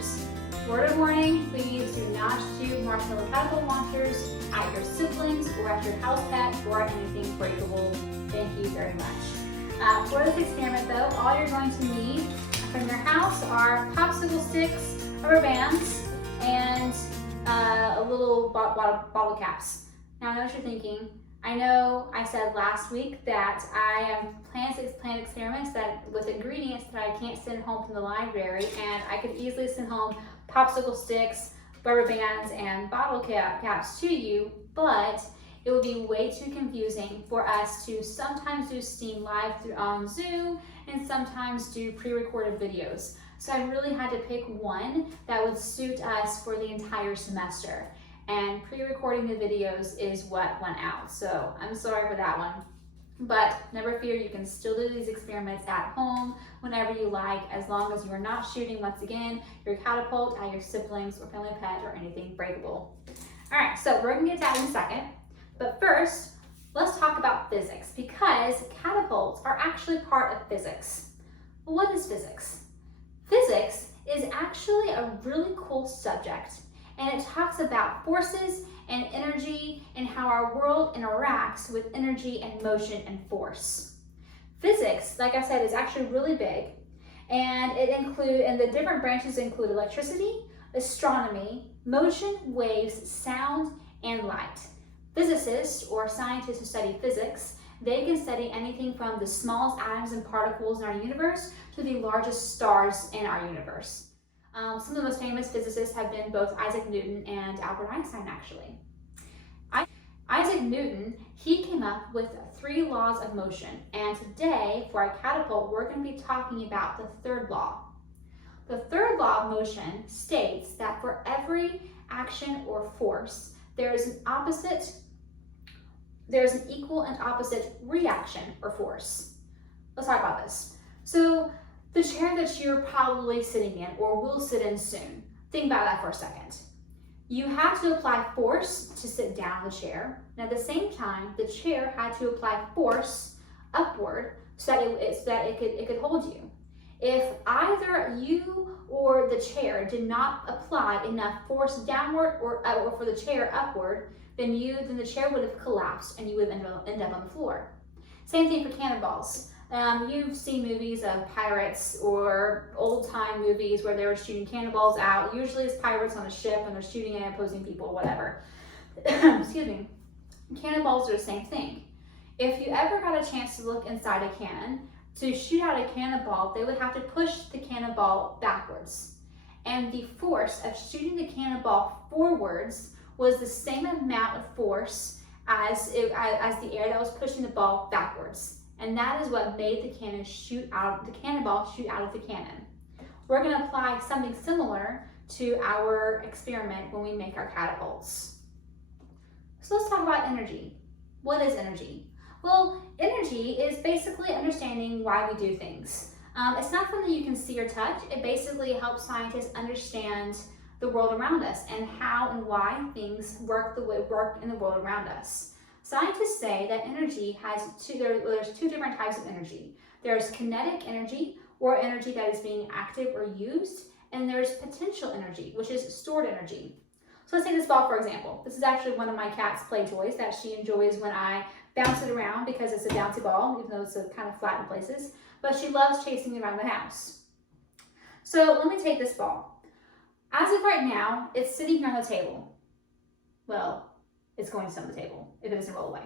launchers. Word of warning, please do not shoot marshmallow catapult launchers at your siblings or at your house pet or at anything breakable. Thank you very much. For this experiment though, all you're going to need from your house are popsicle sticks, rubber bands, and a little bottle caps. Now I know what you're thinking. I know I said last week that I am planning experiments with ingredients that I can't send home from the library, and I could easily send home popsicle sticks, rubber bands, and bottle caps to you, but it would be way too confusing for us to sometimes do STEAM Live on Zoom and sometimes do pre-recorded videos. So I really had to pick one that would suit us for the entire semester. And pre-recording the videos is what went out. So I'm sorry for that one. But never fear, you can still do these experiments at home whenever you like, as long as you are not shooting, once again, your catapult at your siblings or family pet or anything breakable. All right, so we're gonna get to that in a second. But first, let's talk about physics, because catapults are actually part of physics. Well, what is physics? Physics is actually a really cool subject, and it talks about forces and energy and how our world interacts with energy and motion and force. Physics, like I said, is actually really big, and the different branches include electricity, astronomy, motion, waves, sound, and light. Physicists or scientists who study physics, they can study anything from the smallest atoms and particles in our universe to the largest stars in our universe. Some of the most famous physicists have been both Isaac Newton and Albert Einstein, actually. Isaac Newton, he came up with 3 laws of motion, and today for our catapult, we're going to be talking about the third law. The third law of motion states that for every action or force, there is an equal and opposite reaction or force. Let's talk about this. So the chair that you're probably sitting in or will sit in soon, think about that for a second. You had to apply force to sit down in the chair, and at the same time, the chair had to apply force upward so that it could hold you. If either you or the chair did not apply enough force downward or for the chair upward, then the chair would have collapsed and you would end up on the floor. Same thing for cannonballs. You've seen movies of pirates or old-time movies where they were shooting cannonballs out. Usually it's pirates on a ship and they're shooting at opposing people, whatever. Excuse me. Cannonballs are the same thing. If you ever got a chance to look inside a cannon, to shoot out a cannonball, they would have to push the cannonball backwards. And the force of shooting the cannonball forwards was the same amount of force as the air that was pushing the ball backwards. And that is what made the cannonball shoot out of the cannon. We're going to apply something similar to our experiment when we make our catapults. So let's talk about energy. What is energy? Well, energy is basically understanding why we do things. It's not something you can see or touch. It basically helps scientists understand the world around us and how and why things work in the world around us. Scientists say that energy there's 2 different types of energy. There's kinetic energy, or energy that is being active or used, and there's potential energy, which is stored energy. So let's take this ball for example. This is actually one of my cat's play toys that she enjoys when I bounce it around because it's a bouncy ball, even though it's kind of flat in places, but she loves chasing it around the house. So let me take this ball. As of right now, it's sitting here on the table. Well, it's going to sit on the table if it doesn't roll away.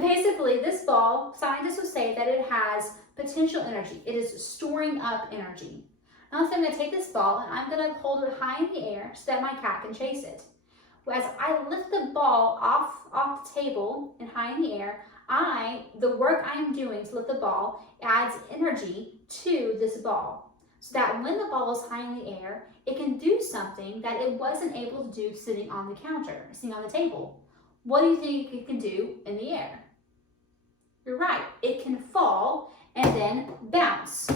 Basically, this ball, scientists would say that it has potential energy. It is storing up energy. Now, so I'm going to take this ball and I'm going to hold it high in the air so that my cat can chase it. As I lift the ball off the table and high in the air, the work I am doing to lift the ball adds energy to this ball, so that when the ball is high in the air, it can do something that it wasn't able to do sitting on the counter, sitting on the table. What do you think it can do in the air? You're right, it can fall and then bounce.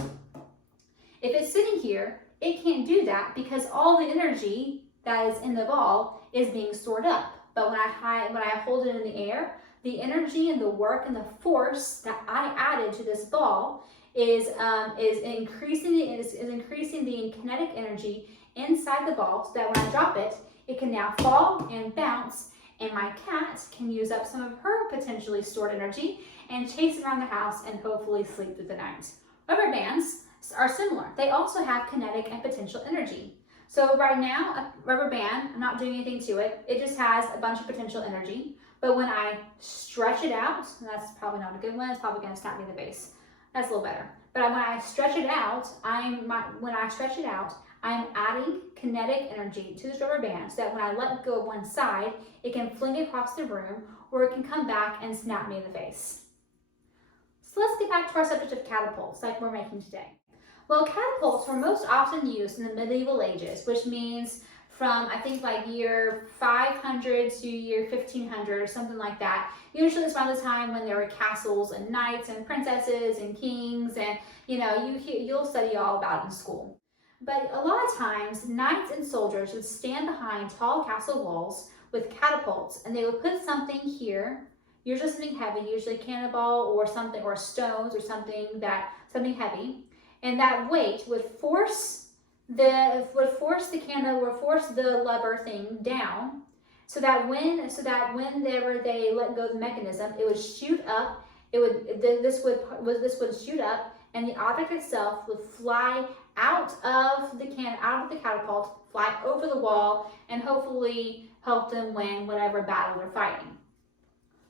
If it's sitting here, it can't do that because all the energy that is in the ball is being stored up. But when I hold it in the air, the energy and the work and the force that I added to this ball is increasing the kinetic energy inside the ball, so that when I drop it, it can now fall and bounce, and my cat can use up some of her potentially stored energy and chase around the house and hopefully sleep through the night. Rubber bands are similar. They also have kinetic and potential energy. So right now, a rubber band, I'm not doing anything to it. It just has a bunch of potential energy. But when I stretch it out, and that's probably not a good one, it's probably gonna snap me in the face. That's a little better. But when I stretch it out, I'm adding kinetic energy to this rubber band, so that when I let go of one side, it can fling across the room, or it can come back and snap me in the face. So let's get back to our subject of catapults, like we're making today. Well, catapults were most often used in the medieval ages, which means from, I think, like year 500 to year 1500 or something like that. Usually it's around the time when there were castles and knights and princesses and kings, and you'll study all about it in school. But a lot of times, knights and soldiers would stand behind tall castle walls with catapults, and they would put something here, usually something heavy, usually a cannonball or something, or stones or something heavy, and that weight would force the lever thing down, so that whenever they let go of the mechanism, it would shoot up. This would shoot up, and the object itself would fly out of the catapult, fly over the wall, and hopefully help them win whatever battle they're fighting.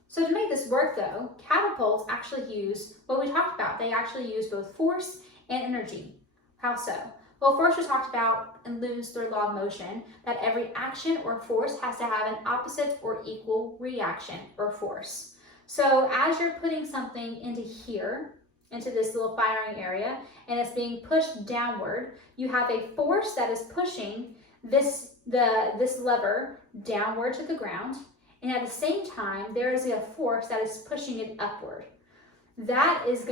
So to make this work, though, catapults actually use what we talked about. They actually use both force and energy. How so? Well, first we talked about in Newton's third law of motion that every action or force has to have an opposite or equal reaction or force. So as you're putting something into here, into this little firing area, and it's being pushed downward, you have a force that is pushing this lever downward to the ground, and at the same time there is a force that is pushing it upward. That is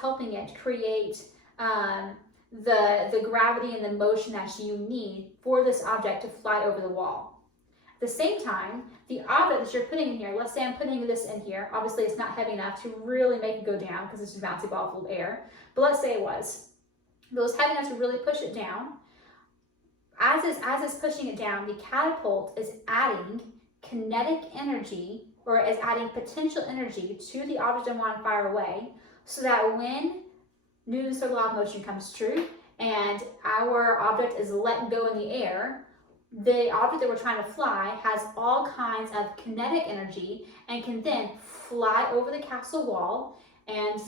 helping it create the gravity and the motion that you need for this object to fly over the wall. At the same time, the object that you're putting in here, let's say I'm putting this in here, obviously it's not heavy enough to really make it go down because it's a bouncy ball full of air, but let's say it was. If it was heavy enough to really push it down, as it's pushing it down, the catapult is adding kinetic energy, or is adding potential energy to the object I want to fire away, so that when Newton's third law of motion comes true and our object is let go in the air, the object that we're trying to fly has all kinds of kinetic energy and can then fly over the castle wall and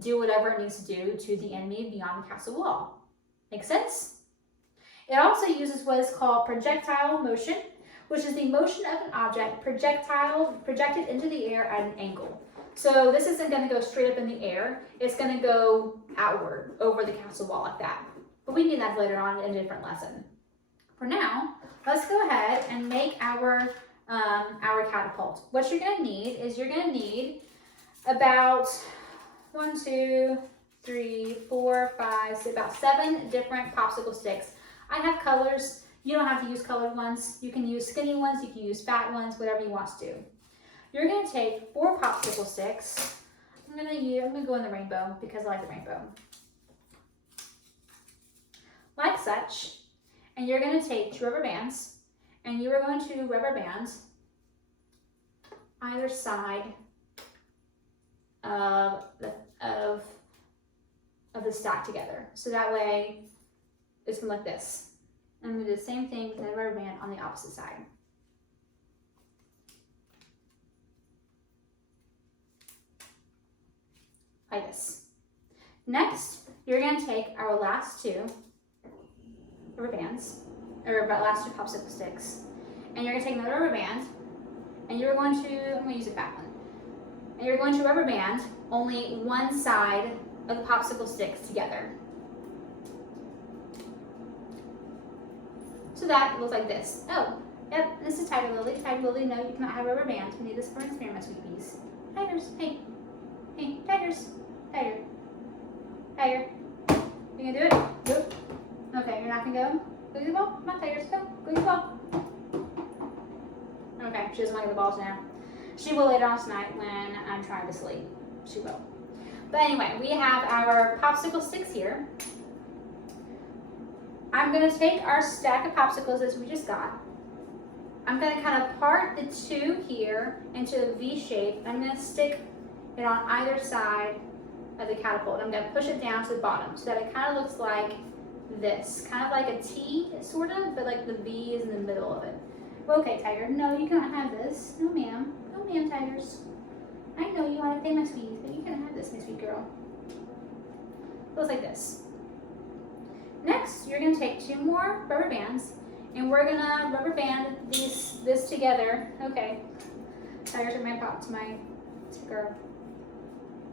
do whatever it needs to do to the enemy beyond the castle wall. Make sense? It also uses what is called projectile motion, which is the motion of an object projected into the air at an angle. So this isn't going to go straight up in the air. It's going to go outward over the castle wall like that. But we need that later on in a different lesson. For now, let's go ahead and make our catapult. What you're going to need is about 1, 2, 3, 4, 5, so about 7 different popsicle sticks. I have colors. You don't have to use colored ones. You can use skinny ones, you can use fat ones, whatever you want to do. You're going to take 4 popsicle sticks. I'm going to go in the rainbow because I like the rainbow. Like such. And you're going to take 2 rubber bands, and you are going to rubber band either side of the stack together. So that way it's going to look like this. And I'm going to do the same thing with the rubber band on the opposite side. Like this. Next, you're going to take our last 2 rubber bands, or our last 2 popsicle sticks, and you're going to take another rubber band, and I'm going to use a fat one, and you're going to rubber band only one side of the popsicle sticks together. So that looks like this. Oh, yep, this is Tiger Lily. Tiger Lily, no, you cannot have rubber bands. We need this for experiments, sweeties. Tigers, hey, tigers, tiger, tiger. You gonna do it? Nope. Okay, you're not gonna go? Go get the ball. Come on, tigers, go get the ball. Okay, she doesn't want to get the balls now. She will later on tonight when I'm trying to sleep. She will. But anyway, we have our popsicle sticks here. I'm gonna take our stack of popsicles as we just got. I'm gonna kind of part the two here into a V shape. I'm gonna stick it on either side of the catapult. I'm gonna push it down to the bottom so that it kind of looks like this, kind of like a T, sort of, but like the V is in the middle of it. Okay, Tiger, no, you cannot have this. No, ma'am. No, ma'am, Tigers. I know you want to play, my sweeties, but you cannot have this, my sweet girl. Looks like this. Next, you're going to take 2 more rubber bands, and we're going to rubber band this together. Okay. Tigers are my pop to my ticker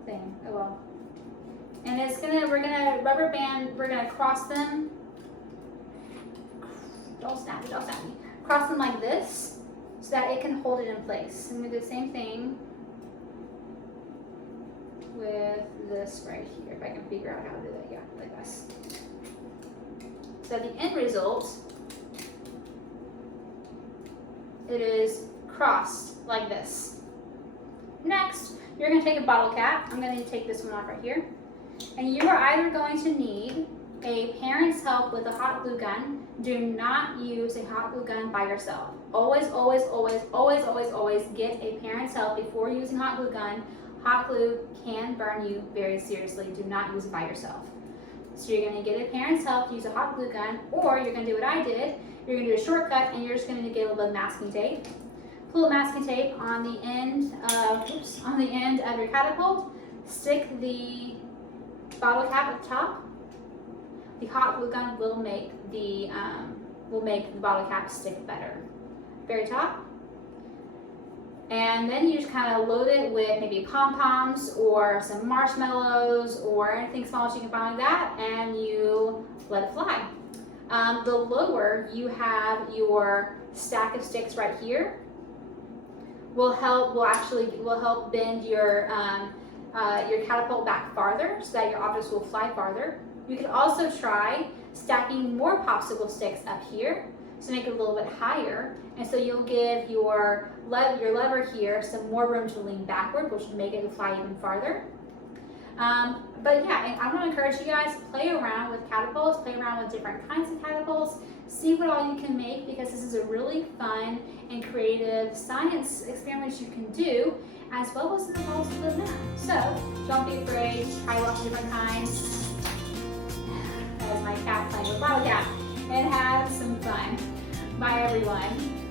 thing. Oh well. And we're gonna rubber band, we're gonna cross them. Don't snap me, don't snap me. Cross them like this so that it can hold it in place. And we do the same thing with this right here, if I can figure out how to do that. Yeah, like this. So the end result, it is crossed like this. Next, you're going to take a bottle cap. I'm going to take this one off right here. And you are either going to need a parent's help with a hot glue gun. Do not use a hot glue gun by yourself. Always, always, always, always, always, always get a parent's help before using hot glue gun. Hot glue can burn you very seriously. Do not use it by yourself. So you're going to get a parent's help to use a hot glue gun, or you're going to do what I did. You're going to do a shortcut, and you're just going to get a little bit of masking tape. Pull masking tape on the end of your catapult. Stick the bottle cap at the top. The hot glue gun will make the bottle cap stick better. Very top. And then you just kind of load it with maybe pom-poms or some marshmallows or anything small that you can find like that, and you let it fly. The lower you have your stack of sticks right here will help bend your catapult back farther so that your objects will fly farther. You could also try stacking more popsicle sticks up here to make it a little bit higher, and so you'll give your lever here some more room to lean backward, which will make it fly even farther. But yeah, and I want to encourage you guys to play around with catapults, play around with different kinds of catapults, see what all you can make, because this is a really fun and creative science experiment you can do, as well as it involves a little math. So don't be afraid, try lots of different kinds. That was my cat playing with bottle cap, and have some fun. Bye everyone.